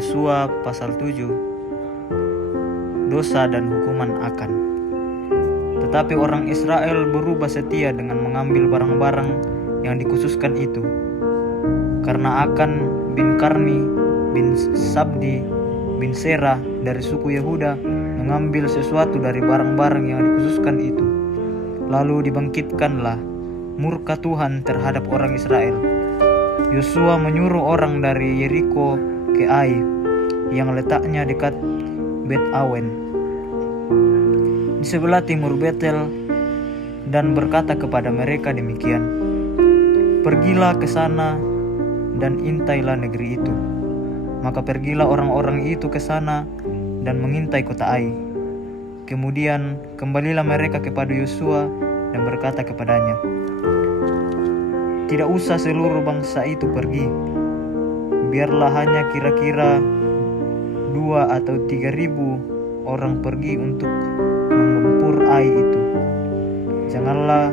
Yosua pasal 7, dosa dan hukuman akan. Tetapi orang Israel berubah setia dengan mengambil barang-barang yang dikhususkan itu. Karena Akan bin Karmi bin Sabdi bin Serah dari suku Yehuda mengambil sesuatu dari barang-barang yang dikhususkan itu. Lalu dibangkitkanlah murka Tuhan terhadap orang Israel. Yosua menyuruh orang dari Yeriko ke Ai yang letaknya dekat Bet Awen di sebelah timur Betel, dan berkata kepada mereka demikian, pergilah ke sana dan intailah negeri itu. Maka pergilah orang-orang itu ke sana dan mengintai kota Ai. Kemudian kembalilah mereka kepada Yosua dan berkata kepadanya, tidak usah seluruh bangsa itu pergi, biarlah hanya kira-kira 2 atau 3.000 orang pergi untuk menggempur Ai itu. Janganlah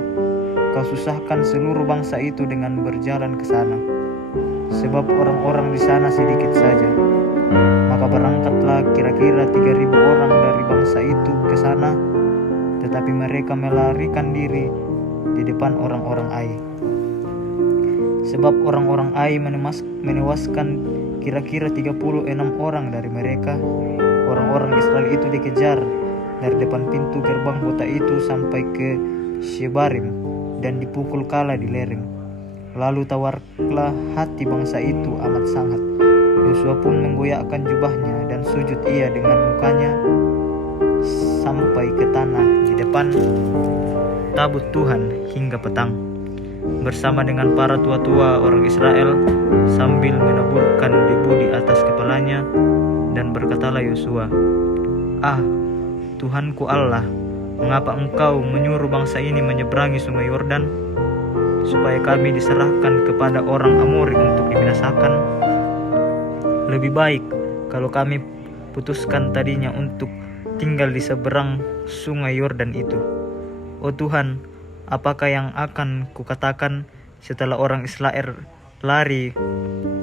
kau susahkan seluruh bangsa itu dengan berjalan ke sana, sebab orang-orang di sana sedikit saja. Maka berangkatlah kira-kira 3.000 orang dari bangsa itu ke sana, tetapi mereka melarikan diri di depan orang-orang Ai. Sebab orang-orang Ai menewaskan kira-kira 36 orang dari mereka. Orang-orang Israel itu dikejar dari depan pintu gerbang kota itu sampai ke Shebarim dan dipukul kala di lereng. Lalu tawarlah hati bangsa itu amat sangat. Yosua pun menggoyakkan jubahnya dan sujud ia dengan mukanya sampai ke tanah di depan tabut Tuhan hingga petang, bersama dengan para tua-tua orang Israel, sambil menaburkan debu di atas kepalanya. Dan berkatalah Yosua, ah, Tuhanku Allah, mengapa engkau menyuruh bangsa ini menyeberangi sungai Yordan, supaya kami diserahkan kepada orang Amori untuk dibinasakan? Lebih baik kalau kami putuskan tadinya untuk tinggal di seberang sungai Yordan itu. Oh Tuhan, apakah yang akan kukatakan setelah orang Israel lari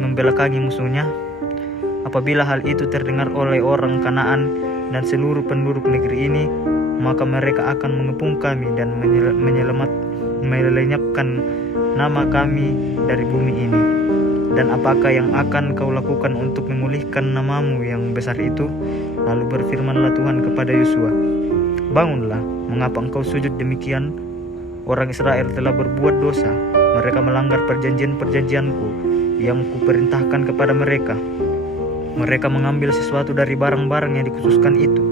membelakangi musuhnya? Apabila hal itu terdengar oleh orang Kanaan dan seluruh penduduk negeri ini, maka mereka akan mengepung kami dan melenyapkan nama kami dari bumi ini. Dan apakah yang akan kau lakukan untuk memulihkan namamu yang besar itu? Lalu berfirmanlah Tuhan kepada Yosua, bangunlah, mengapa engkau sujud demikian? Orang Israel telah berbuat dosa, mereka melanggar perjanjian-perjanjianku yang kuperintahkan kepada mereka. Mereka mengambil sesuatu dari barang-barang yang dikhususkan itu.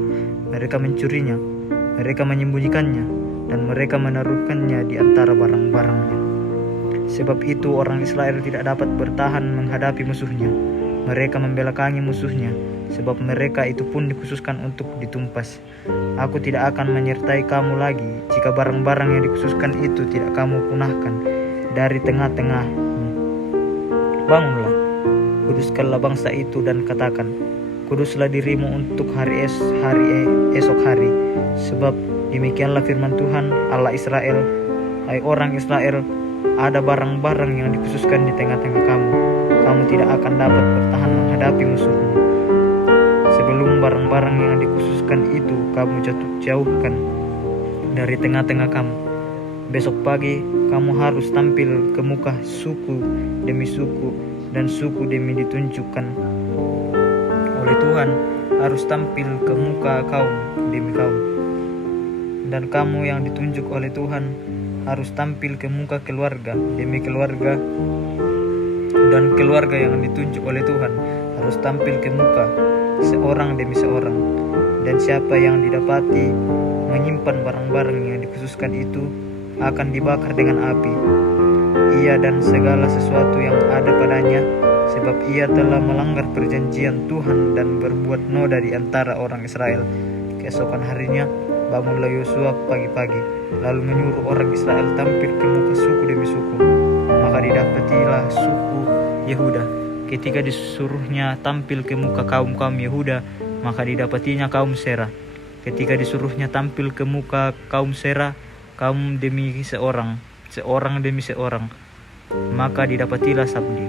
Mereka mencurinya, mereka menyembunyikannya, dan mereka menaruhkannya di antara barang-barangnya. Sebab itu orang Israel tidak dapat bertahan menghadapi musuhnya. Mereka membelakangi musuhnya, sebab mereka itu pun dikhususkan untuk ditumpas. Aku tidak akan menyertai kamu lagi jika barang-barang yang dikhususkan itu tidak kamu punahkan dari tengah-tengahmu. Bangunlah, kuduskanlah bangsa itu dan katakan, kuduslah dirimu untuk esok hari, sebab demikianlah firman Tuhan Allah Israel, hai orang Israel, ada barang-barang yang dikhususkan di tengah-tengah kamu. Kamu tidak akan dapat bertahan menghadapi musuhmu. Sebelum barang-barang yang dikhususkan itu kamu jauhkan dari tengah-tengah kamu, besok pagi kamu harus tampil ke muka suku demi suku dan suku demi ditunjukkan oleh Tuhan, harus tampil ke muka kaum demi kaum. Dan kamu yang ditunjuk oleh Tuhan harus tampil ke muka keluarga demi keluarga, dan keluarga yang ditunjuk oleh Tuhan harus tampil ke muka seorang demi seorang. Dan siapa yang didapati menyimpan barang-barang yang dikhususkan itu akan dibakar dengan api, ia dan segala sesuatu yang ada padanya, sebab ia telah melanggar perjanjian Tuhan dan berbuat noda di antara orang Israel. Keesokan harinya bangunlah Yosua pagi-pagi, lalu menyuruh orang Israel tampil ke muka suku demi suku. Maka didapatilah suku Yehuda. Ketika disuruhnya tampil ke muka kaum-kaum Yehuda, maka didapatinya kaum Serah. Ketika disuruhnya tampil ke muka kaum Serah, kaum demi seorang, seorang demi seorang, maka didapatilah Sabdi.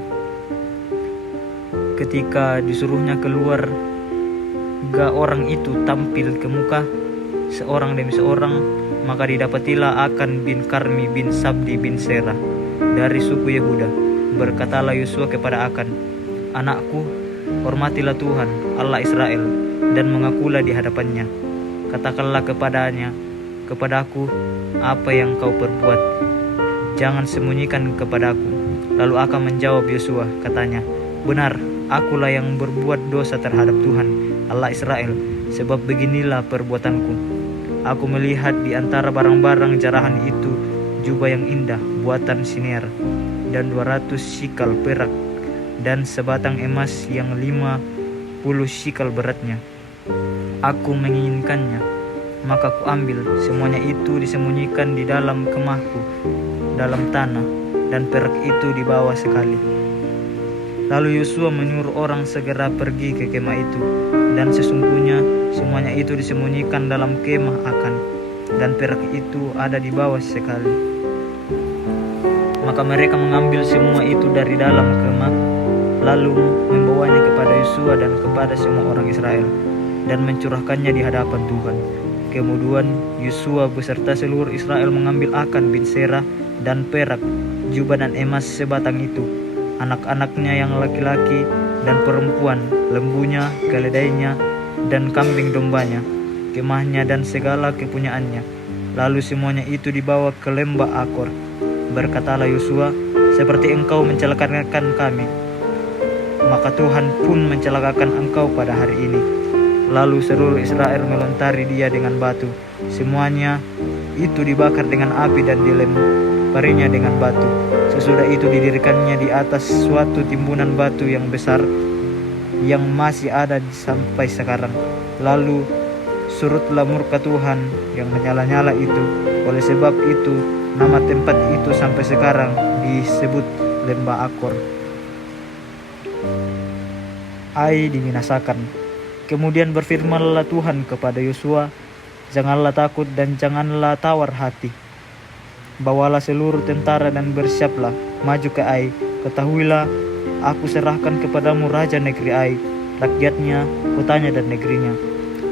ketika disuruhnya keluar, orang itu tampil ke muka seorang demi seorang, maka didapatilah Akan bin Karmi bin Sabdi bin Serah dari suku Yehuda. Berkatalah Yosua kepada Akan, "Anakku, hormatilah Tuhan Allah Israel dan mengakulah di hadapannya. Katakanlah kepadaku apa yang kau perbuat. Jangan sembunyikan kepadaku." Lalu Akan menjawab Yosua, katanya, "Benar, akulah yang berbuat dosa terhadap Tuhan Allah Israel, sebab beginilah perbuatanku. Aku melihat di antara barang-barang jarahan itu jubah yang indah buatan Siner dan 200 shikal perak dan sebatang emas yang 50 shikal beratnya. Aku menginginkannya, maka ku ambil. Semuanya itu disembunyikan di dalam kemahku dalam tanah, dan perak itu dibawa sekali." Lalu Yosua menyuruh orang segera pergi ke kemah itu, dan sesungguhnya semuanya itu disembunyikan dalam kemah Akan, dan perak itu ada di bawah sekali. Maka mereka mengambil semua itu dari dalam kemah, lalu membawanya kepada Yosua dan kepada semua orang Israel, dan mencurahkannya di hadapan Tuhan. Kemudian Yosua beserta seluruh Israel mengambil Akan bin Serah dan perak, jubah dan emas sebatang itu, anak-anaknya yang laki-laki dan perempuan, lembunya, keledainya, dan kambing dombanya, kemahnya dan segala kepunyaannya. Lalu semuanya itu dibawa ke lembah Akor. Berkatalah Yosua, "Seperti engkau mencelakakan kami, maka Tuhan pun mencelakakan engkau pada hari ini." Lalu seluruh Israel melontari dia dengan batu. Semuanya itu dibakar dengan api dan dilemparinya dengan batu. Sesudah itu didirikannya di atas suatu timbunan batu yang besar yang masih ada sampai sekarang. Lalu surutlah murka Tuhan yang menyala-nyala itu. Oleh sebab itu nama tempat itu sampai sekarang disebut lembah Akor. Ai dibinasakan. Kemudian berfirmanlah Tuhan kepada Yosua, "Janganlah takut dan janganlah tawar hati. Bawalah seluruh tentara dan bersiaplah maju ke Ai. Ketahuilah, aku serahkan kepadamu raja negeri Ai, rakyatnya, kotanya dan negerinya.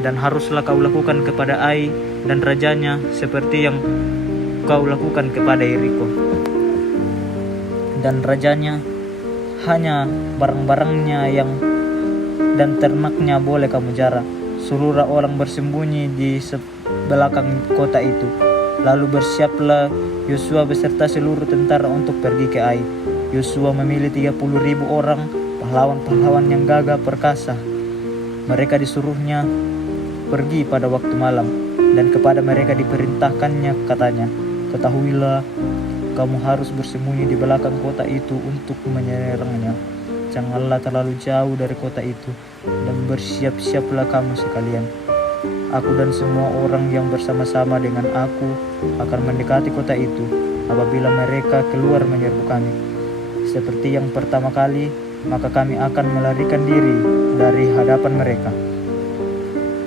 Dan haruslah kau lakukan kepada Ai dan rajanya seperti yang kau lakukan kepada Yeriko. Dan rajanya hanya barang-barangnya dan ternaknya boleh kamu jara. Seluruh orang bersembunyi di belakang kota itu." Lalu bersiaplah Yosua beserta seluruh tentara untuk pergi ke Ai. Yosua memilih 30.000 orang, pahlawan-pahlawan yang gagah perkasa. Mereka disuruhnya pergi pada waktu malam, dan kepada mereka diperintahkannya, katanya, "Ketahuilah, kamu harus bersembunyi di belakang kota itu untuk menyerangnya. Janganlah terlalu jauh dari kota itu, dan bersiap-siaplah kamu sekalian. Aku dan semua orang yang bersama-sama dengan aku akan mendekati kota itu apabila mereka keluar menyerbu kami. Seperti yang pertama kali, maka kami akan melarikan diri dari hadapan mereka.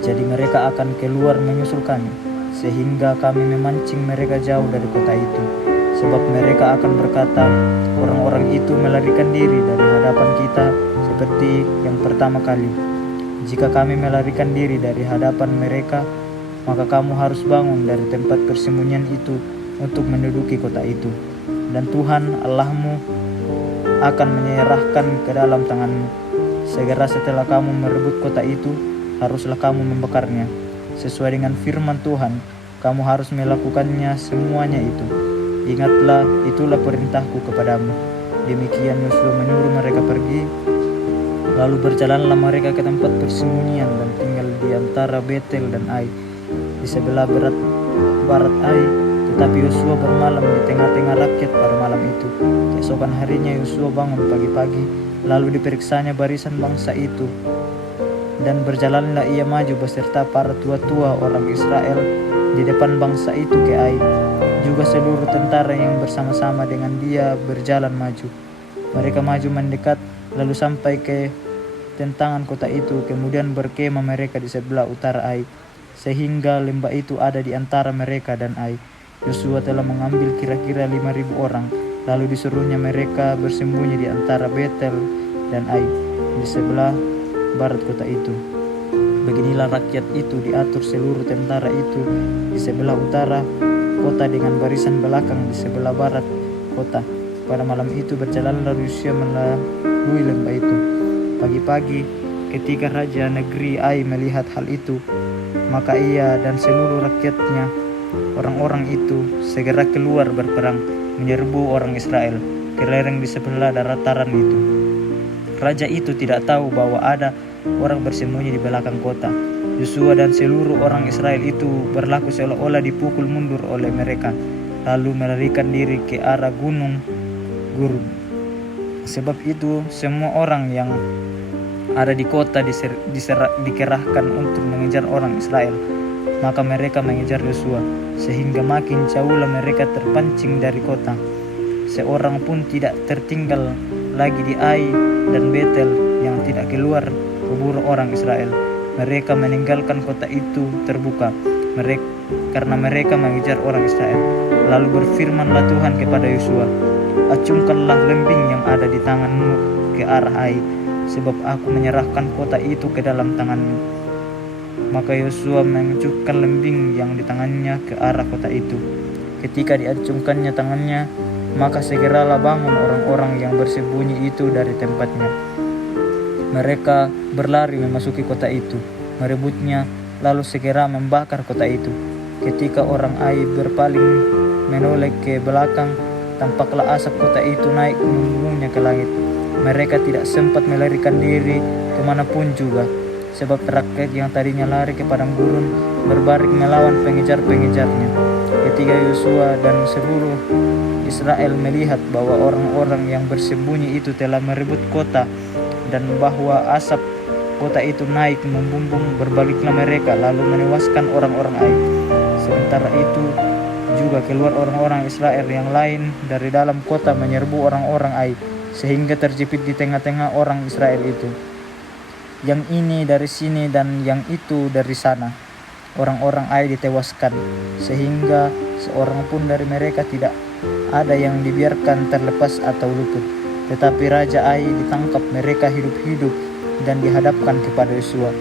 Jadi mereka akan keluar menyusul kami, sehingga kami memancing mereka jauh dari kota itu. Sebab mereka akan berkata, orang-orang itu melarikan diri dari hadapan kita seperti yang pertama kali. Jika kami melarikan diri dari hadapan mereka, maka kamu harus bangun dari tempat persembunyian itu untuk menduduki kota itu. Dan Tuhan Allahmu akan menyerahkan ke dalam tanganmu. Segera setelah kamu merebut kota itu, haruslah kamu membakarnya. Sesuai dengan firman Tuhan, kamu harus melakukannya semuanya itu. Ingatlah, itulah perintahku kepadamu." Demikian Yosua menyuruh mereka pergi. Lalu berjalanlah mereka ke tempat persembunyian dan tinggal di antara Betel dan Ai, di sebelah barat Ai. Tetapi Yosua bermalam di tengah-tengah rakyat pada malam itu. Keesokan harinya Yosua bangun pagi-pagi, lalu diperiksanya barisan bangsa itu. Dan berjalanlah ia maju beserta para tua-tua orang Israel di depan bangsa itu ke Ai. Juga seluruh tentara yang bersama-sama dengan dia berjalan maju. Mereka maju mendekat, lalu sampai ke tentangan kota itu. Kemudian berkemah mereka di sebelah utara Ai, sehingga lembah itu ada di antara mereka dan Ai. Yosua telah mengambil kira-kira 5.000 orang, lalu disuruhnya mereka bersembunyi di antara Betel dan Ai. di sebelah barat kota itu. Beginilah rakyat itu diatur seluruh tentara itu di sebelah utara kota dengan barisan belakang di sebelah barat kota. Pada malam itu berjalanlah Yosia melalui lembah itu. Pagi-pagi ketika raja negeri Ai melihat hal itu, maka ia dan seluruh rakyatnya, orang-orang itu, segera keluar berperang menyerbu orang Israel ke lereng di sebelah darataran itu. Raja itu tidak tahu bahwa ada orang bersembunyi di belakang kota. Yosua dan seluruh orang Israel itu berlaku seolah-olah dipukul mundur oleh mereka, lalu melarikan diri ke arah gunung Gur. Sebab itu semua orang yang ada di kota dikerahkan untuk mengejar orang Israel. Maka mereka mengejar Yosua, sehingga makin jauhlah mereka terpancing dari kota. Seorang pun tidak tertinggal lagi di Ai dan Betel yang tidak keluar berburu orang Israel. Mereka meninggalkan kota itu terbuka karena mereka mengejar orang Israel. Lalu berfirmanlah Tuhan kepada Yosua, acungkanlah lembing yang ada di tanganmu ke arah Ai, sebab aku menyerahkan kota itu ke dalam tanganmu. Maka Yosua mengacungkan lembing yang di tangannya ke arah kota itu. Ketika diacungkannya tangannya, maka segeralah bangun orang-orang yang bersembunyi itu dari tempatnya. Mereka berlari memasuki kota itu, merebutnya, lalu segera membakar kota itu. Ketika orang Ai berpaling menoleh ke belakang, tampaklah asap kota itu naik membumbungnya ke langit. Mereka tidak sempat melarikan diri kemanapun juga, sebab rakyat yang tadinya lari ke padang gurun berbaring melawan pengejar-pengejarnya. Ketika Yosua dan seluruh Israel melihat bahwa orang-orang yang bersembunyi itu telah merebut kota dan bahwa asap kota itu naik membumbung, berbaliklah mereka lalu menewaskan orang-orang Ai. Sementara itu juga keluar orang-orang Israel yang lain dari dalam kota menyerbu orang-orang Ai, sehingga terjepit di tengah-tengah orang Israel itu. Yang ini dari sini dan yang itu dari sana. Orang-orang Ai ditewaskan, sehingga seorang pun dari mereka tidak ada yang dibiarkan terlepas atau luput. Tetapi Raja Ai ditangkap mereka hidup-hidup dan dihadapkan kepada Yosua.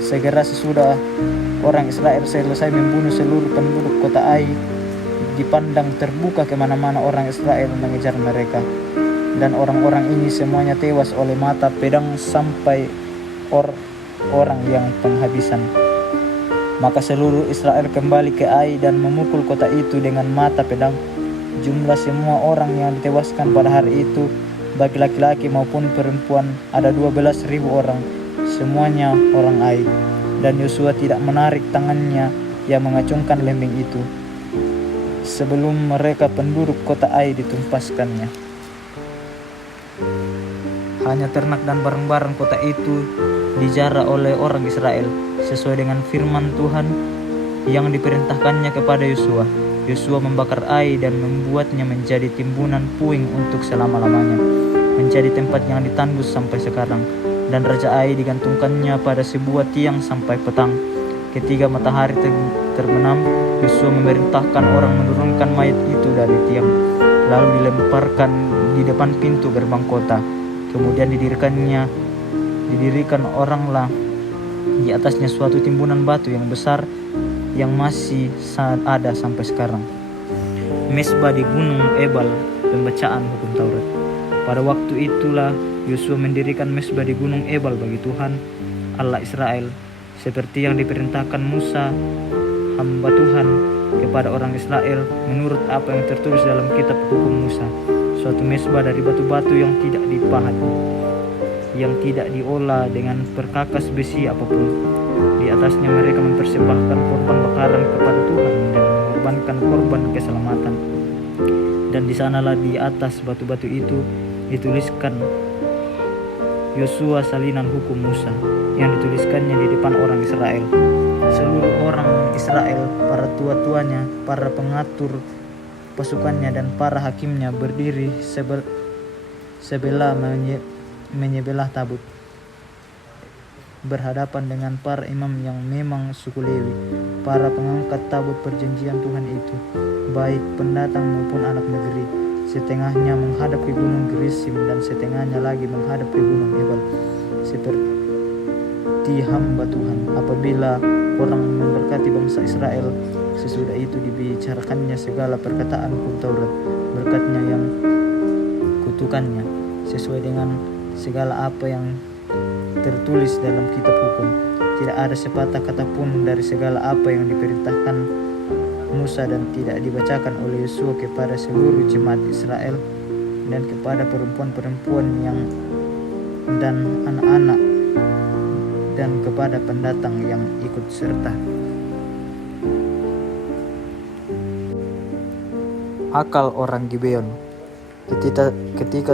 Segera sesudah orang Israel selesai membunuh seluruh penduduk kota Ai, dipandang terbuka kemana-mana orang Israel mengejar mereka. Dan orang-orang ini semuanya tewas oleh mata pedang sampai orang yang penghabisan. Maka seluruh Israel kembali ke Ai dan memukul kota itu dengan mata pedang. Jumlah semua orang yang ditewaskan pada hari itu, baik laki-laki maupun perempuan, ada 12.000 orang, semuanya orang Ai. Dan Yosua tidak menarik tangannya yang mengacungkan lembing itu, sebelum mereka penduduk kota Ai ditumpaskannya. Hanya ternak dan barang-barang kota itu dijara oleh orang Israel, sesuai dengan firman Tuhan yang diperintahkannya kepada Yosua. Yosua membakar Ai dan membuatnya menjadi timbunan puing untuk selama-lamanya, menjadi tempat yang ditandus sampai sekarang. Dan Raja Ai digantungkannya pada sebuah tiang sampai petang. Ketika matahari terbenam, Yosua memerintahkan orang menurunkan mayat itu dari tiang, lalu dilemparkan di depan pintu gerbang kota. Kemudian didirikan oranglah di atasnya suatu timbunan batu yang besar yang masih ada sampai sekarang. Mesbah di Gunung Ebal, pembacaan hukum Taurat. Pada waktu itulah Yosua mendirikan mesbah di Gunung Ebal bagi Tuhan Allah Israel, seperti yang diperintahkan Musa hamba Tuhan kepada orang Israel menurut apa yang tertulis dalam kitab hukum Musa. Suatu mesbah dari batu-batu yang tidak dipahat, yang tidak diolah dengan perkakas besi apapun. Di atasnya mereka mempersembahkan korban bakaran kepada Tuhan dan mengorbankan korban keselamatan. Dan di sanalah di atas batu-batu itu dituliskan Yosua salinan hukum Musa yang dituliskannya di depan orang Israel. Seluruh orang Israel, para tua-tuanya, para pengatur pasukannya dan para hakimnya berdiri sebelah menyebelah tabut, berhadapan dengan para imam yang memang suku Lewi, para pengangkat tabut perjanjian Tuhan itu, baik pendatang maupun anak negeri. Setengahnya menghadap ke gunung Gerisim dan setengahnya lagi menghadap ke gunung Ebal. seperti hamba Tuhan. Apabila orang memberkati bangsa Israel, sesudah itu dibicarakannya segala perkataan hukum Taurat, berkatnya yang kutukannya, sesuai dengan segala apa yang tertulis dalam kitab hukum. Tidak ada sepatah kata pun dari segala apa yang diperintahkan Musa dan tidak dibacakan oleh Yosua kepada seluruh jemaat Israel dan kepada perempuan-perempuan yang dan anak-anak dan kepada pendatang yang ikut serta. Akal orang Gibeon. Ketika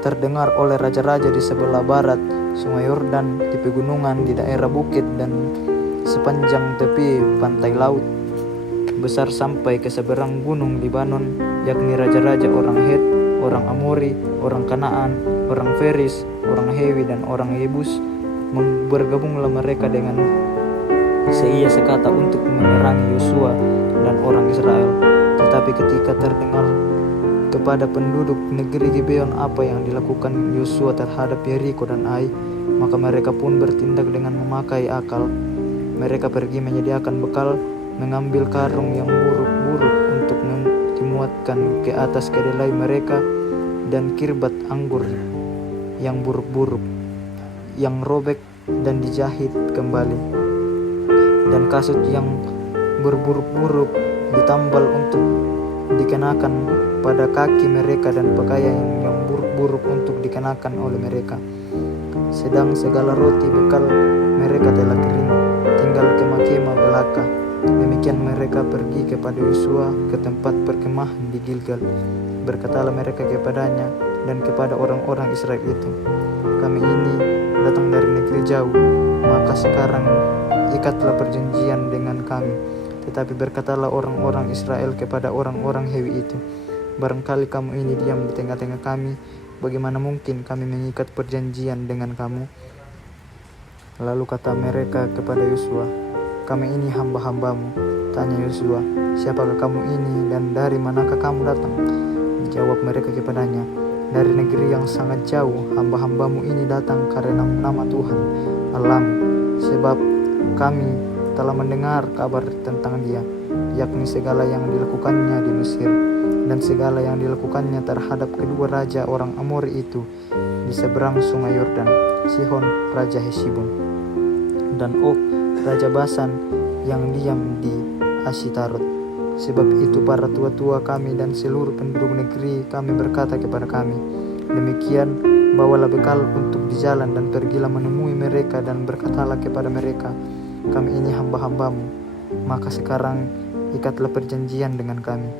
terdengar oleh raja-raja di sebelah barat Sungai Yordan, di pegunungan, di daerah bukit dan sepanjang tepi pantai laut besar sampai ke seberang gunung Libanon, yakni raja-raja orang Het, orang Amori, orang Kanaan, orang Feris, orang Hewi dan orang Yebus, bergabunglah mereka dengan seia sekata untuk memerangi Yosua dan orang Israel. Tetapi ketika terdengar kepada penduduk negeri Gibeon apa yang dilakukan Yosua terhadap Yeriko dan Ai, maka mereka pun bertindak dengan memakai akal. Mereka pergi menyediakan bekal, mengambil karung yang buruk-buruk untuk dimuatkan ke atas kedelai mereka, dan kirbat anggur yang buruk-buruk yang robek dan dijahit kembali, dan kasut yang berburuk-buruk ditambal untuk dikenakan pada kaki mereka, dan pakaian yang buruk-buruk untuk dikenakan oleh mereka. Sedang segala roti bekal mereka telah kering, tinggal kemah-kemah belaka. Demikian mereka pergi kepada Yosua ke tempat perkemahan di Gilgal. Berkatalah mereka kepadanya dan kepada orang-orang Israel itu, kami ini datang dari negeri jauh, maka sekarang ikatlah perjanjian dengan kami. Tetapi berkatalah orang-orang Israel kepada orang-orang Hewi itu, barangkali kamu ini diam di tengah-tengah kami, bagaimana mungkin kami mengikat perjanjian dengan kamu? Lalu kata mereka kepada Yosua, kami ini hamba-hambamu. Tanya Yosua, siapakah kamu ini dan dari manakah kamu datang? Jawab mereka kepadanya, dari negeri yang sangat jauh hamba-hambamu ini datang karena nama Tuhan Allahmu, sebab kami telah mendengar kabar tentang dia, yakni segala yang dilakukannya di Mesir dan segala yang dilakukannya terhadap kedua raja orang Amori itu di seberang sungai Yordan, Sihon raja Hesibon dan Og raja Basan yang diam di Ashitarot. Sebab itu para tua-tua kami dan seluruh penduduk negeri kami berkata kepada kami, demikian bawalah bekal untuk di jalan dan pergilah menemui mereka dan berkatalah kepada mereka, kami ini hamba-hambamu, maka sekarang ikatlah perjanjian dengan kami.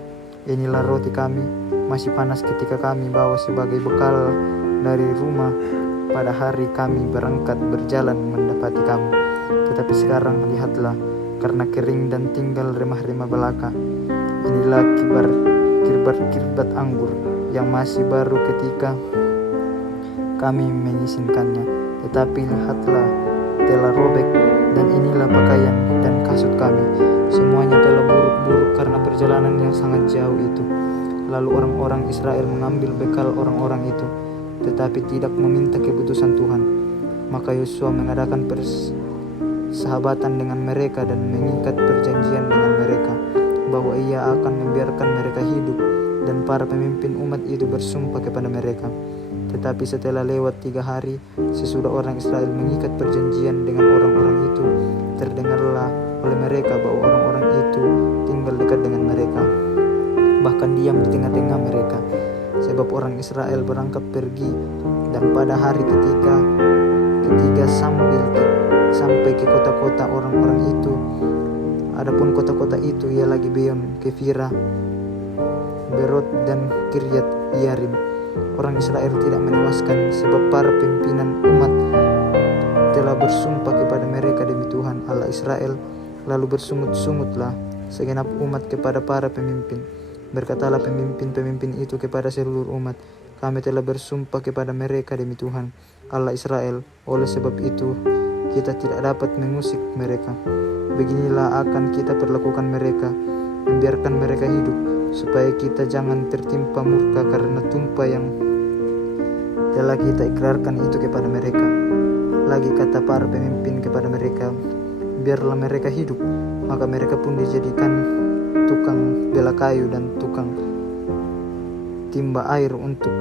Inilah roti kami, masih panas ketika kami bawa sebagai bekal dari rumah pada hari kami berangkat berjalan mendapati kamu. Tetapi sekarang lihatlah, karena kering dan tinggal remah-remah belaka. Inilah kirbat anggur yang masih baru ketika kami menyisinkannya. Tetapi lihatlah, telah robek, dan inilah pakaian dan kasut kami, semuanya telah buruk-buruk karena perjalanan yang sangat jauh itu. Lalu orang-orang Israel mengambil bekal orang-orang itu, tetapi tidak meminta keputusan Tuhan. Maka Yosua mengadakan persahabatan dengan mereka dan mengikat perjanjian dengan mereka, bahwa ia akan membiarkan mereka hidup, dan para pemimpin umat itu bersumpah kepada mereka. Tetapi setelah lewat 3 hari, sesudah orang Israel mengikat perjanjian dengan orang-orang itu, terdengarlah oleh mereka bahwa orang-orang itu tinggal dekat dengan mereka, bahkan diam di tengah-tengah mereka. Sebab orang Israel berangkat pergi, dan pada hari ketiga sampai ke kota-kota orang-orang itu. Adapun kota-kota itu ialah Gibeon, Kefira, Berot dan Kiryat Yarim. Orang Israel tidak menewaskan, sebab para pimpinan umat telah bersumpah kepada mereka demi Tuhan Allah Israel. Lalu bersungut-sungutlah segenap umat kepada para pemimpin. Berkatalah pemimpin-pemimpin itu kepada seluruh umat, kami telah bersumpah kepada mereka demi Tuhan Allah Israel. Oleh sebab itu kita tidak dapat mengusik mereka. Beginilah akan kita perlakukan mereka, membiarkan mereka hidup, supaya kita jangan tertimpa murka karena tumpah yang telah kita ikrarkan itu kepada mereka. Lagi kata para pemimpin kepada mereka, biarlah mereka hidup. Maka mereka pun dijadikan tukang bela kayu dan tukang timba air untuk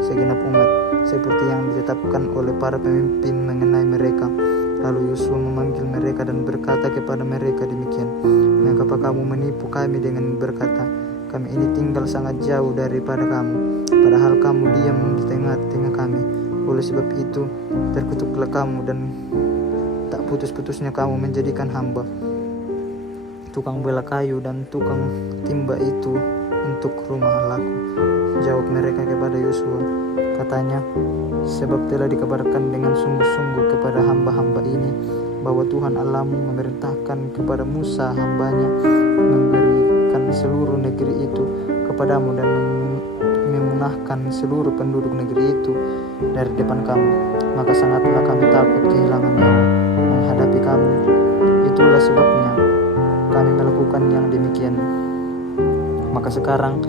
segenap umat, seperti yang ditetapkan oleh para pemimpin mengenai mereka. Lalu Yosua memanggil mereka dan berkata kepada mereka demikian, mengapa kamu menipu kami dengan berkata, kami ini tinggal sangat jauh daripada kamu, padahal kamu diam di tengah-tengah kami. Oleh sebab itu terkutuklah kamu dan tak putus-putusnya kamu menjadikan hamba tukang bela kayu dan tukang timba itu untuk rumah Allahku. Jawab mereka kepada Yosua, katanya, sebab telah dikabarkan dengan sungguh-sungguh kepada hamba-hamba ini bahwa Tuhan Allahmu memerintahkan kepada Musa hambanya memberikan seluruh negeri itu kepadamu dan memunahkan seluruh penduduk negeri itu dari depan kamu. Maka sangatlah kami takut kehilangan nyawa menghadapi kamu. Itulah sebabnya kami melakukan yang demikian. Maka sekarang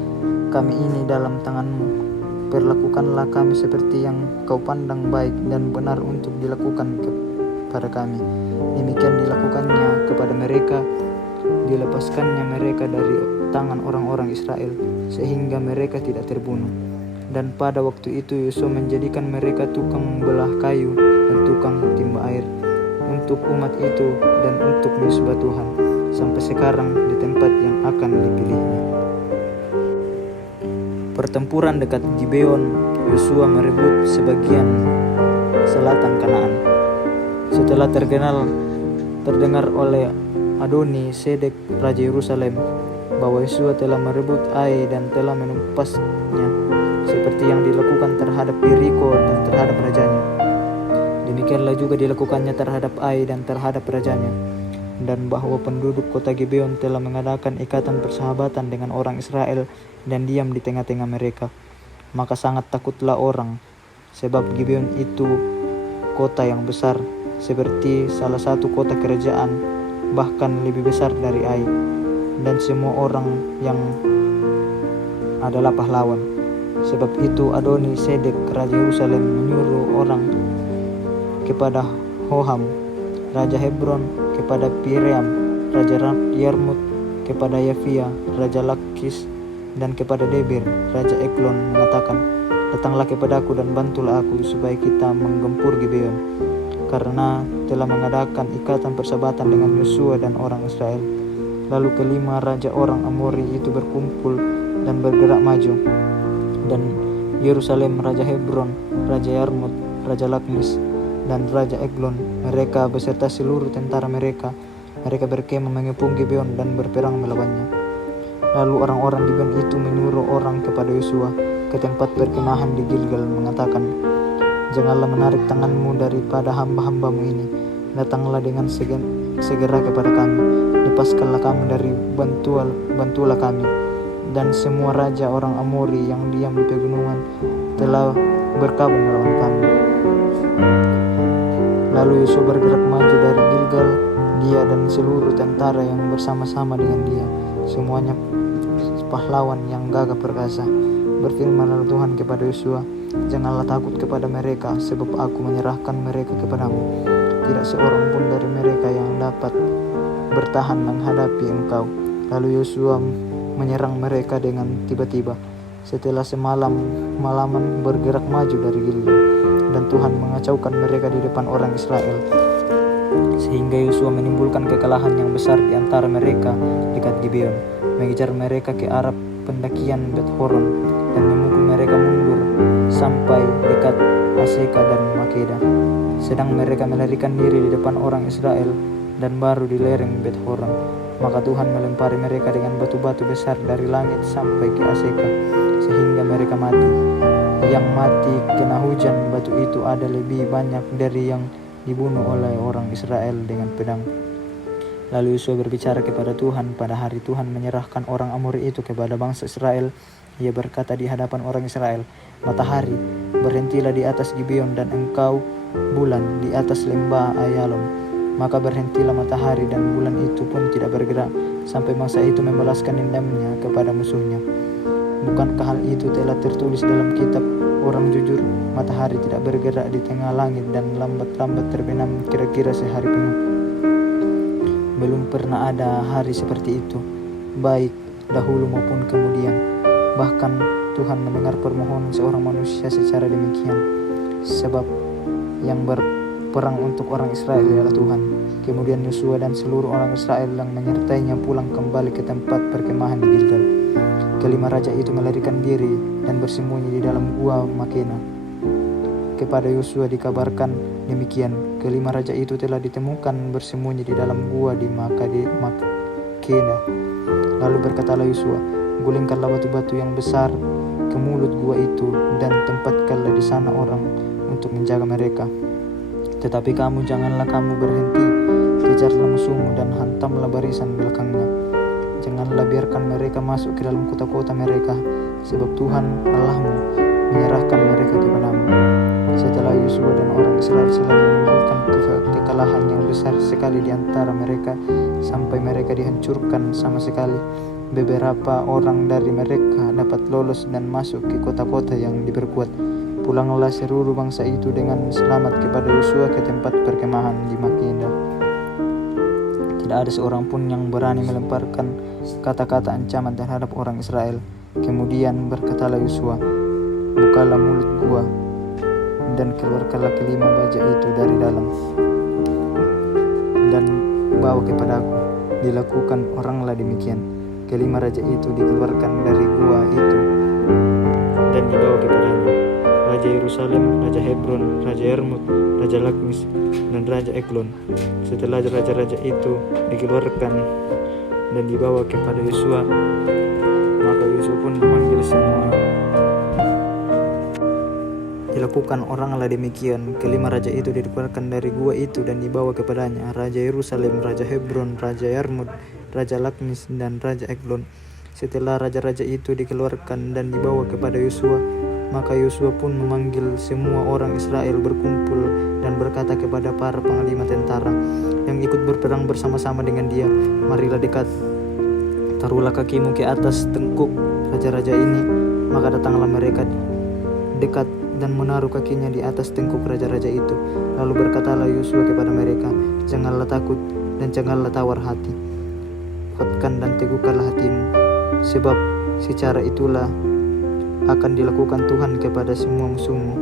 kami ini dalam tanganmu. Perlakukanlah kami seperti yang kau pandang baik dan benar untuk dilakukan kepada kami. Demikian dilakukannya kepada mereka, dilepaskannya mereka dari tangan orang-orang Israel, sehingga mereka tidak terbunuh. Dan pada waktu itu Yosua menjadikan mereka tukang belah kayu dan tukang timba air untuk umat itu dan untuk misbah Tuhan, sampai sekarang di tempat yang akan dipilihnya. Pertempuran dekat Gibeon, Yosua merebut sebagian selatan Kanaan. Setelah terdengar oleh Adoni Sedek Raja Yerusalem bahwa Yosua telah merebut Ai dan telah menumpasnya seperti yang dilakukan terhadap Yeriko dan terhadap rajanya, demikianlah juga dilakukannya terhadap Ai dan terhadap rajanya, dan bahwa penduduk kota Gibeon telah mengadakan ikatan persahabatan dengan orang Israel dan diam di tengah-tengah mereka. Maka sangat takutlah orang, sebab Gibeon itu kota yang besar, seperti salah satu kota kerajaan, bahkan lebih besar dari Ai, dan semua orang yang adalah pahlawan. Sebab itu Adoni Sedek Raja Yerusalem menyuruh orang kepada Hoham Raja Hebron, kepada Piream Raja Yarmut, kepada Yafia Raja Lakis, dan kepada Debir Raja Eglon mengatakan, datanglah kepadaku dan bantulah aku supaya kita menggempur Gibeon, karena telah mengadakan ikatan persahabatan dengan Yosua dan orang Israel. Lalu kelima raja orang Amori itu berkumpul dan bergerak maju, dan Yerusalem Raja Hebron, Raja Yarmut, Raja Lakis, dan Raja Eglon, mereka beserta seluruh tentara mereka berkemah mengepung Gibeon dan berperang melawannya. Lalu orang-orang Gibeon itu menyuruh orang kepada Yosua ke tempat perkemahan di Gilgal mengatakan, janganlah menarik tanganmu daripada hamba-hambamu ini, datanglah dengan segera kepada kami, lepaskanlah kami dari bantulah kami. Dan semua raja orang Amori yang diam di pegunungan telah berkabung melawan kami. Lalu Yosua bergerak maju dari Gilgal, dia dan seluruh tentara yang bersama-sama dengan dia, semuanya pahlawan yang gagah perkasa. Berfirmanlah Tuhan kepada Yosua, janganlah takut kepada mereka, sebab aku menyerahkan mereka kepadamu. Tidak seorang pun dari mereka yang dapat bertahan menghadapi engkau. Lalu Yosua menyerang mereka dengan tiba-tiba, setelah malaman bergerak maju dari Gilgal, dan Tuhan mengacaukan mereka di depan orang Israel, sehingga Yosua menimbulkan kekalahan yang besar di antara mereka dekat Gibeon, mengejar mereka ke arah pendakian Bet-horon dan memukul mereka mundur sampai dekat Aseka dan Makeda. Sedang mereka melarikan diri di depan orang Israel dan baru di lereng Bet-horon, maka Tuhan melempari mereka dengan batu-batu besar dari langit sampai ke Aseka, sehingga mereka mati. Yang mati kena hujan batu itu ada lebih banyak dari yang dibunuh oleh orang Israel dengan pedang. Lalu Yosua berbicara kepada Tuhan pada hari Tuhan menyerahkan orang Amori itu kepada bangsa Israel. Ia berkata di hadapan orang Israel, matahari, berhentilah di atas Gibeon, dan engkau, bulan, di atas lembah Ayalon. Maka berhentilah matahari dan bulan itu pun tidak bergerak, sampai bangsa itu membalaskan dendamnya kepada musuhnya. Bukankah hal itu telah tertulis dalam kitab orang jujur, matahari tidak bergerak di tengah langit dan lambat-lambat terbenam kira-kira sehari penuh. Belum pernah ada hari seperti itu, baik dahulu maupun kemudian. Bahkan Tuhan mendengar permohonan seorang manusia secara demikian, sebab yang berperang untuk orang Israel adalah Tuhan. Kemudian Yosua dan seluruh orang Israel yang menyertainya pulang kembali ke tempat perkemahan di Gilgal. Kelima raja itu melarikan diri dan bersembunyi di dalam gua Makena. Kepada Yosua dikabarkan demikian, kelima raja itu telah ditemukan bersembunyi di dalam gua di Makena. Lalu berkatalah Yosua, gulingkanlah batu-batu yang besar ke mulut gua itu dan tempatkanlah di sana orang untuk menjaga mereka. Tetapi janganlah kamu berhenti, kejarlah musuhmu dan hantamlah barisan belakangnya. Janganlah biarkan mereka masuk ke dalam kota-kota mereka, sebab Tuhan Allahmu menyerahkan mereka kepadamu. Setelah Yosua dan orang Israel selalu menimbulkan kekalahan yang besar sekali di antara mereka, sampai mereka dihancurkan sama sekali, beberapa orang dari mereka dapat lolos dan masuk ke kota-kota yang diperkuat. Pulanglah seluruh bangsa itu dengan selamat kepada Yosua ke tempat perkemahan di Makeda. Tidak ada seorang pun yang berani melemparkan kata-kata ancaman terhadap orang Israel. Kemudian berkatalah Yosua, bukalah mulut gua dan keluarkanlah kelima baja itu dari dalam dan bawa kepadaku. Dilakukan oranglah demikian. Kelima raja itu dikeluarkan dari gua itu dan dibawa kepadanya. Raja Yerusalem, Raja Hebron, Raja Yarmut, Raja Lakmis, dan Raja Eglon. Setelah raja-raja itu dikeluarkan dan dibawa kepada Yosua, maka Yosua pun memanggil semua. Dilakukan oranglah demikian. Kelima raja itu dikeluarkan dari gua itu dan dibawa kepadanya. Raja Yerusalem, Raja Hebron, Raja Yarmut, Raja Lakmis, dan Raja Eglon. Setelah raja-raja itu dikeluarkan dan dibawa kepada Yosua, maka Yosua pun memanggil semua orang Israel berkumpul dan berkata kepada para panglima tentara yang ikut berperang bersama-sama dengan dia, marilah dekat, taruhlah kakimu ke atas tengkuk raja-raja ini. Maka datanglah mereka dekat dan menaruh kakinya di atas tengkuk raja-raja itu. Lalu berkatalah Yosua kepada mereka, janganlah takut dan janganlah tawar hati, kuatkan dan teguhkanlah hatimu, sebab secara itulah akan dilakukan Tuhan kepada semua musuhmu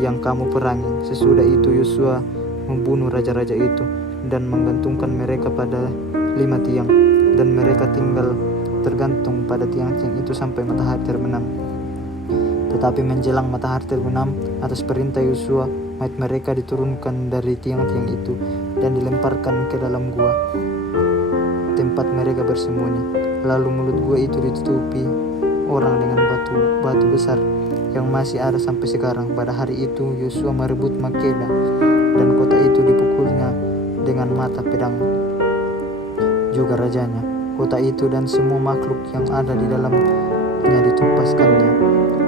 yang kamu perangi. Sesudah itu Yosua membunuh raja-raja itu dan menggantungkan mereka pada 5 tiang, dan mereka tinggal tergantung pada tiang-tiang itu sampai matahari terbenam. Tetapi menjelang matahari terbenam, atas perintah Yosua, mayat mereka diturunkan dari tiang-tiang itu dan dilemparkan ke dalam gua tempat mereka bersembunyi. Lalu mulut gua itu ditutupi orang dengan batu besar yang masih ada sampai sekarang. Pada hari itu Yosua merebut Makeda dan kota itu dipukulnya dengan mata pedang, juga rajanya, kota itu dan semua makhluk yang ada di dalamnya ditumpaskannya,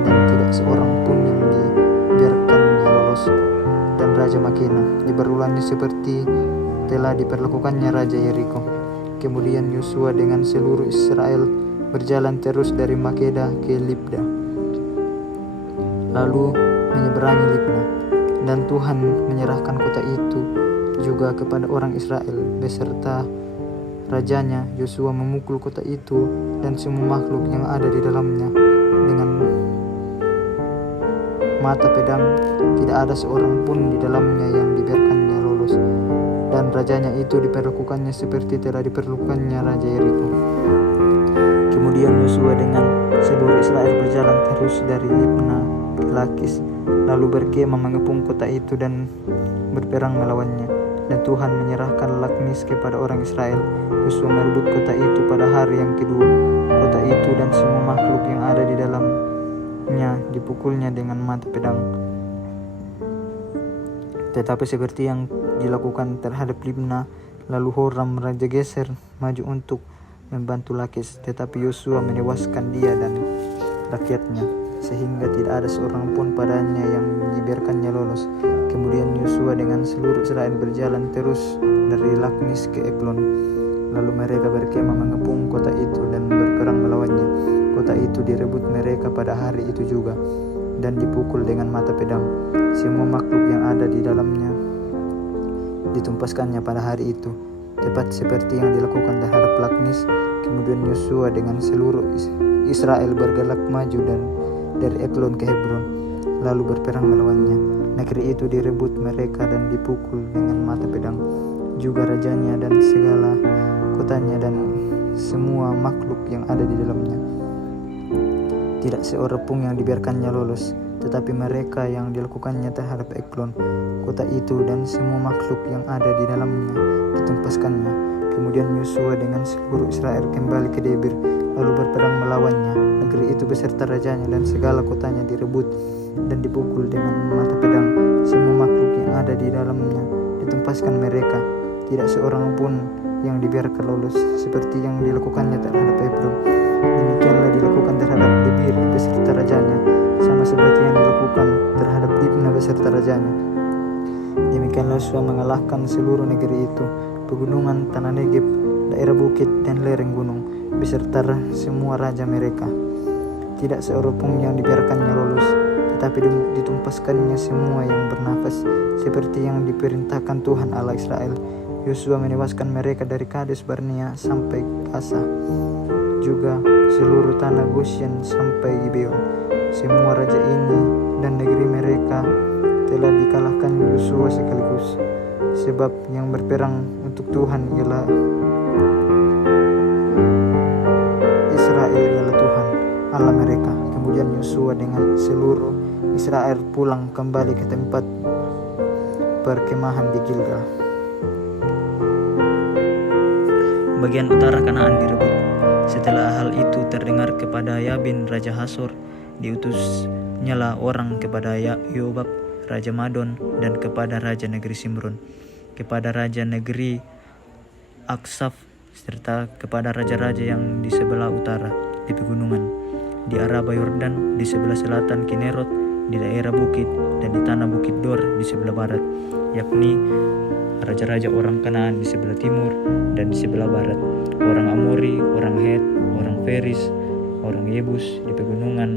dan tidak seorang pun yang dibiarkannya lolos. Dan Raja Makena diperulangnya seperti telah diperlakukannya Raja Yeriko. Kemudian Yosua dengan seluruh Israel berjalan terus dari Makeda ke Libna, lalu menyeberangi Libna, dan Tuhan menyerahkan kota itu juga kepada orang Israel beserta rajanya. Yosua memukul kota itu dan semua makhluk yang ada di dalamnya dengan mata pedang. Tidak ada seorang pun di dalamnya yang dibiarkannya lolos, dan rajanya itu diperlakukannya seperti telah diperlakukannya Raja Yeriko. Kemudian Yosua dengan seluruh Israel berjalan terus dari Libna ke Lakis, lalu berkemah mengepung kota itu dan berperang melawannya. Dan Tuhan menyerahkan Lakmis kepada orang Israel. Yosua merebut kota itu pada hari yang kedua. Kota itu dan semua makhluk yang ada di dalamnya dipukulnya dengan mata pedang. Tetapi seperti yang dilakukan terhadap Libna, lalu Horam Raja Geser maju untuk membantu Lakis, tetapi Yosua menewaskan dia dan rakyatnya, sehingga tidak ada seorang pun padanya yang dibiarkannya lolos. Kemudian Yosua dengan seluruh Israel berjalan terus dari Lakmis ke Eglon, lalu mereka berkemah mengepung kota itu dan berperang melawannya. Kota itu direbut mereka pada hari itu juga. dan dipukul dengan mata pedang. Semua makhluk yang ada di dalamnya ditumpaskannya pada hari itu, tepat seperti yang dilakukan terhadap Laknis. Kemudian Yosua dengan seluruh Israel bergerak maju dan dari Eglon ke Hebron, lalu berperang melawannya. Negeri itu direbut mereka dan dipukul dengan mata pedang, juga rajanya dan segala kotanya dan semua makhluk yang ada di dalamnya. Tidak seorang pun yang dibiarkannya lolos, tetapi mereka yang dilakukannya terhadap Eglon, kota itu dan semua makhluk yang ada di dalamnya ditumpaskannya. Kemudian Yosua dengan seluruh Israel kembali ke Debir, lalu berperang melawannya. Negeri itu beserta rajanya dan segala kotanya direbut dan dipukul dengan mata pedang. Semua makhluk yang ada di dalamnya ditumpaskan mereka. Tidak seorang pun yang dibiarkan lolos, seperti yang dilakukannya terhadap Hebron. Demikianlah dilakukan terhadap Debir beserta rajanya, sama seperti yang dilakukan terhadap Libna beserta rajanya. Demikianlah Yosua mengalahkan seluruh negeri itu, pegunungan, tanah Negeb, daerah bukit dan lereng gunung, beserta semua raja mereka. Tidak seorang pun yang dibiarkannya lolos, tetapi ditumpaskannya semua yang bernafas, seperti yang diperintahkan Tuhan Allah Israel. Yosua menewaskan mereka dari Kades Barnea sampai Asa, juga seluruh tanah Goshen sampai Gibeon. Semua raja ini dan negeri mereka telah dikalahkan Yosua sekaligus, sebab yang berperang untuk Tuhan ialah Israel, ialah Tuhan Allah mereka. Kemudian Yosua dengan seluruh Israel pulang kembali ke tempat perkemahan di Gilgal. Bagian utara Kanaan direbut. Setelah hal itu terdengar kepada Yabin Raja Hasor, diutusnyalah orang kepada Yobab Raja Madon dan kepada Raja Negeri Simron, kepada Raja Negeri Aksaf, serta kepada raja-raja yang di sebelah utara, di pegunungan, di Araba Yordan, di sebelah selatan Kinerot, di daerah bukit, dan di tanah Bukit Dor di sebelah barat, yakni raja-raja orang Kanaan di sebelah timur dan di sebelah barat, orang Amori, orang Het, orang Feris, orang Yebus di pegunungan,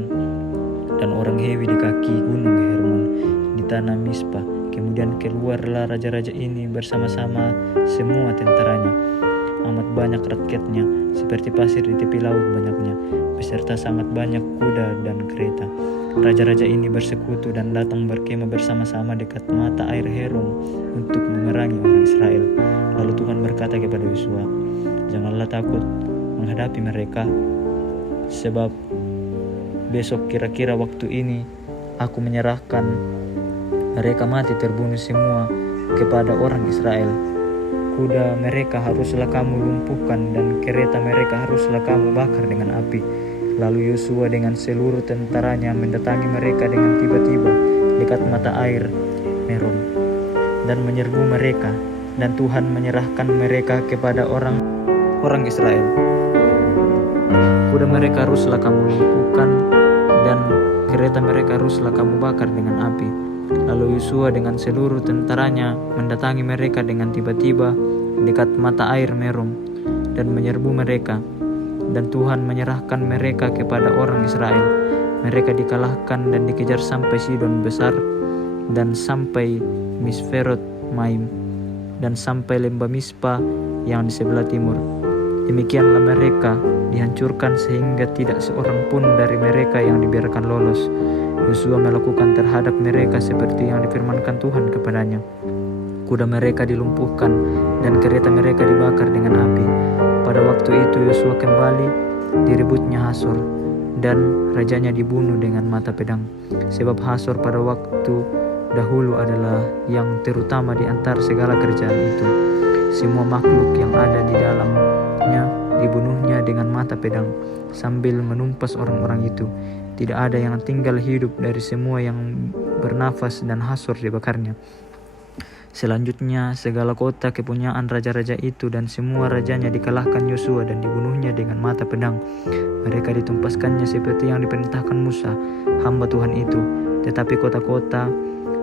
dan orang Hewi di kaki gunung Hermon di tanah Mispa. Kemudian keluarlah raja-raja ini bersama-sama semua tentaranya, amat banyak rakyatnya, seperti pasir di tepi laut banyaknya, beserta sangat banyak kuda dan kereta. Raja-raja ini bersekutu dan datang berkemah bersama-sama dekat mata air Herom untuk memerangi orang Israel. Lalu Tuhan berkata kepada Yosua, "Janganlah takut menghadapi mereka, sebab besok kira-kira waktu ini aku menyerahkan mereka mati terbunuh semua kepada orang Israel. Kuda mereka haruslah kamu lumpuhkan dan kereta mereka haruslah kamu bakar dengan api." Lalu Yosua dengan seluruh tentaranya mendatangi mereka dengan tiba-tiba dekat mata air Merom dan menyerbu mereka, dan Tuhan menyerahkan mereka kepada orang Israel. Kuda mereka haruslah kamu lumpuhkan dan kereta mereka haruslah kamu bakar dengan api. Lalu Yosua dengan seluruh tentaranya mendatangi mereka dengan tiba-tiba dekat mata air Merom dan menyerbu mereka, dan Tuhan menyerahkan mereka kepada orang Israel. Mereka dikalahkan dan dikejar sampai Sidon Besar dan sampai Misferot Maim dan sampai lembah Mispa yang di sebelah timur. Demikianlah mereka dihancurkan sehingga tidak seorang pun dari mereka yang dibiarkan lolos. Yosua melakukan terhadap mereka seperti yang difirmankan Tuhan kepadanya. Kuda mereka dilumpuhkan dan kereta mereka dibakar dengan api. Pada waktu itu Yosua kembali direbutnya Hasor, dan rajanya dibunuh dengan mata pedang. Sebab Hasor pada waktu dahulu adalah yang terutama di antara segala kerajaan itu. Semua makhluk yang ada di dalamnya dibunuhnya dengan mata pedang, sambil menumpas orang-orang itu. Tidak ada yang tinggal hidup dari semua yang bernafas, dan Hasor dibakarnya. Selanjutnya segala kota kepunyaan raja-raja itu dan semua rajanya dikalahkan Yosua dan dibunuhnya dengan mata pedang. Mereka ditumpaskannya seperti yang diperintahkan Musa, hamba Tuhan itu. Tetapi kota-kota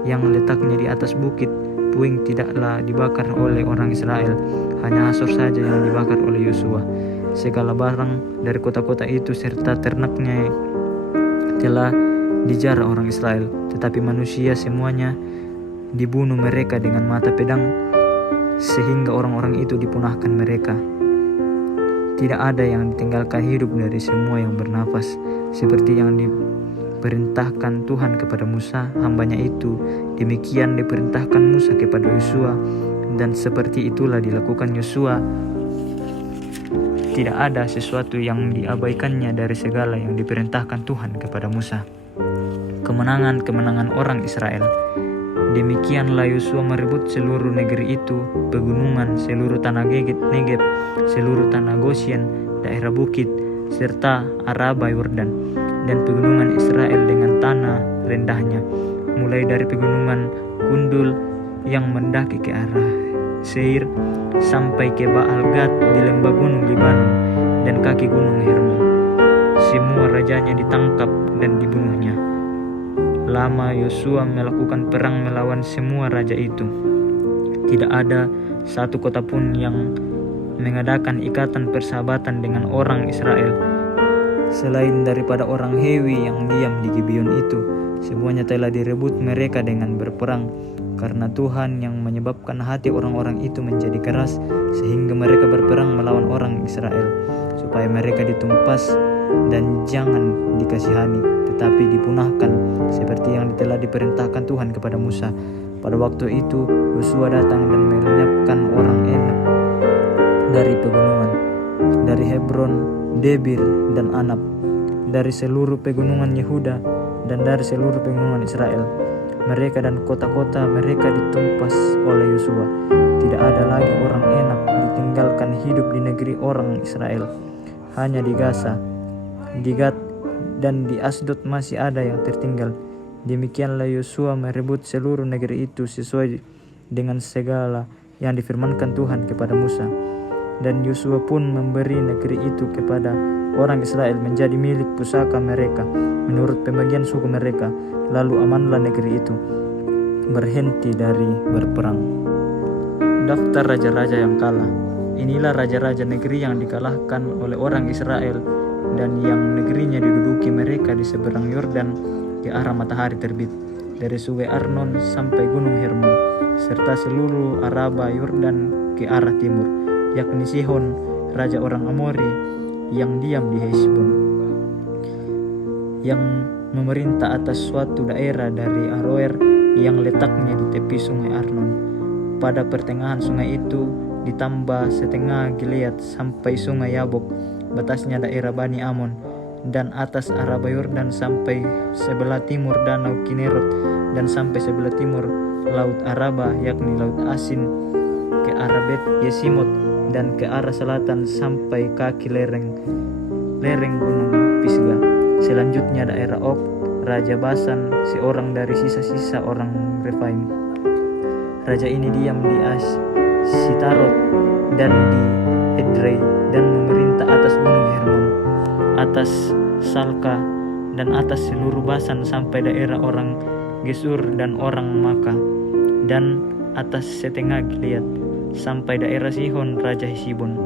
yang letaknya di atas bukit puing tidaklah dibakar oleh orang Israel, hanya Hasor saja yang dibakar oleh Yosua. Segala barang dari kota-kota itu serta ternaknya telah dijarah orang Israel, tetapi manusia semuanya dibunuh mereka dengan mata pedang, sehingga orang-orang itu dipunahkan mereka. Tidak ada yang ditinggalkan hidup dari semua yang bernafas, seperti yang diperintahkan Tuhan kepada Musa hambanya itu. Demikian diperintahkan Musa kepada Yosua, dan seperti itulah dilakukan Yosua. Tidak ada sesuatu yang diabaikannya dari segala yang diperintahkan Tuhan kepada Musa. Kemenangan orang Israel. Demikianlah Yosua merebut seluruh negeri itu, pegunungan, seluruh tanah Negeb, seluruh tanah Gosyen, daerah bukit, serta Araba Yordan, dan pegunungan Israel dengan tanah rendahnya, mulai dari pegunungan Gundul yang mendaki ke arah Seir, sampai ke Baal Gad di lembah gunung Libanon dan kaki gunung Hermon. Semua rajanya ditangkap dan dibunuhnya. Lama Yosua melakukan perang melawan semua raja itu. Tidak ada satu kota pun yang mengadakan ikatan persahabatan dengan orang Israel, selain daripada orang Hewi yang diam di Gibeon itu. Semuanya telah direbut mereka dengan berperang, karena Tuhan yang menyebabkan hati orang-orang itu menjadi keras, sehingga mereka berperang melawan orang Israel, supaya mereka ditumpas dan jangan dikasihani, tetapi dipunahkan, seperti yang telah diperintahkan Tuhan kepada Musa. Pada waktu itu Yosua datang dan melenyapkan orang Enak dari pegunungan, dari Hebron, Debir, dan Anab, dari seluruh pegunungan Yehuda, dan dari seluruh pegunungan Israel. Mereka dan kota-kota mereka ditumpas oleh Yosua. Tidak ada lagi orang Enak ditinggalkan hidup di negeri orang Israel. Hanya di Gaza, di Gad, dan di Asdod masih ada yang tertinggal. Demikianlah Yosua merebut seluruh negeri itu sesuai dengan segala yang difirmankan Tuhan kepada Musa. Dan Yosua pun memberi negeri itu kepada orang Israel menjadi milik pusaka mereka menurut pembagian suku mereka. Lalu amanlah negeri itu, berhenti dari berperang. Daftar raja-raja yang kalah. Inilah raja-raja negeri yang dikalahkan oleh orang Israel dan yang negerinya diduduki mereka di seberang Yordan ke arah matahari terbit, dari sungai Arnon sampai gunung Hermon, serta seluruh Araba Yordan ke arah timur, yakni Sihon, raja orang Amori yang diam di Heshbon, yang memerintah atas suatu daerah dari Aroer yang letaknya di tepi sungai Arnon. Pada pertengahan sungai itu ditambah setengah Gilead sampai sungai Yabok, batasnya daerah Bani Amon, dan atas Araba Yordan sampai sebelah timur danau Kinerot, dan sampai sebelah timur laut Araba, yakni laut Asin, ke arah Bet Yesimot, dan ke arah selatan sampai kaki lereng gunung Pisgah. Selanjutnya daerah Og, raja Basan, seorang dari sisa-sisa orang Refaim. Raja ini diam di Sitarot dan di Edrei, dan memerintah atas gunung Hermon, atas Salka, dan atas seluruh Basan sampai daerah orang Gesur dan orang Maka, dan atas setengah Gilead sampai daerah Sihon raja Hesibon.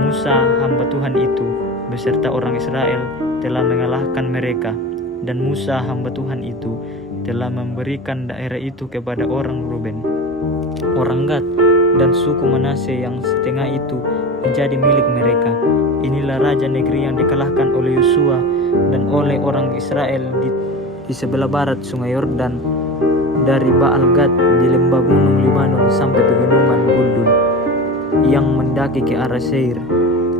Musa hamba Tuhan itu beserta orang Israel telah mengalahkan mereka, dan Musa hamba Tuhan itu telah memberikan daerah itu kepada orang Ruben, orang Gad, dan suku Manase yang setengah itu menjadi milik mereka. Inilah raja negeri yang dikalahkan oleh Yosua dan oleh orang Israel di sebelah barat sungai Yordan, dari Baal Gad di lembah gunung Libanon sampai pegunungan Guldul yang mendaki ke arah Seir.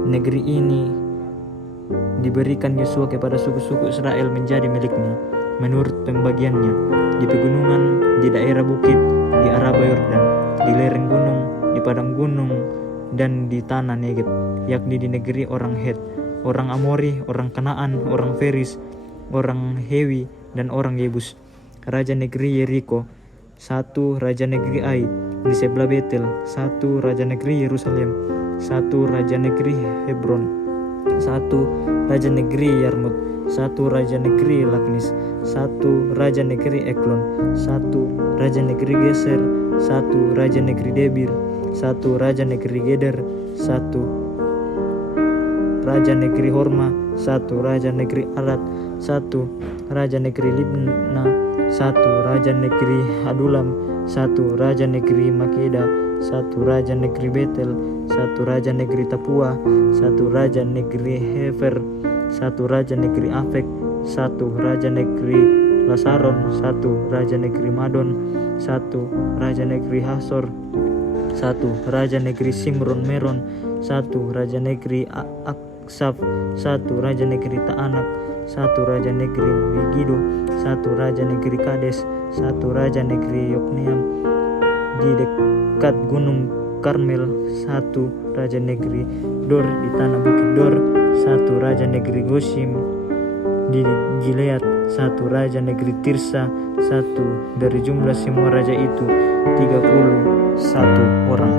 Negeri ini diberikan Yosua kepada suku-suku Israel menjadi miliknya menurut pembagiannya, di pegunungan, di daerah bukit, di Araba Yordan, di lereng gunung, di padang gunung, dan di tanah Negeb, yakni di negeri orang Het, orang Amori, orang Kanaan, orang Feris, orang Hewi, dan orang Yebus. Raja negeri Yeriko, satu raja negeri Ai di sebelah Betel, satu raja negeri Yerusalem, satu raja negeri Hebron, satu raja negeri Yarmut, satu raja negeri Laknis, satu raja negeri Eklon, satu raja negeri Geser, satu raja negeri Debir, satu raja negeri Geder, satu raja negeri Horma, 1 raja negeri Arad, 1 raja negeri Libna, 1 raja negeri Adulam, 1 raja negeri Makeda, 1 raja negeri Betel, 1 raja negeri Tapua, 1 raja negeri Hefer, 1 raja negeri Afek, 1 raja negeri Lasaron, 1 raja negeri Madon, 1 raja negeri Hasor, 1 raja negeri Simron Meron, 1 raja negeri Aksaf, 1 raja negeri Taanak, 1 raja negeri Megido, 1 raja negeri Kades, 1 raja negeri Yokneam di dekat gunung Karmel, 1 raja negeri Dor di tanah bukit Dor, 1 raja negeri Gosim di Gilead, 1 raja negeri Tirsa, 1 dari jumlah semua raja itu 31 orang.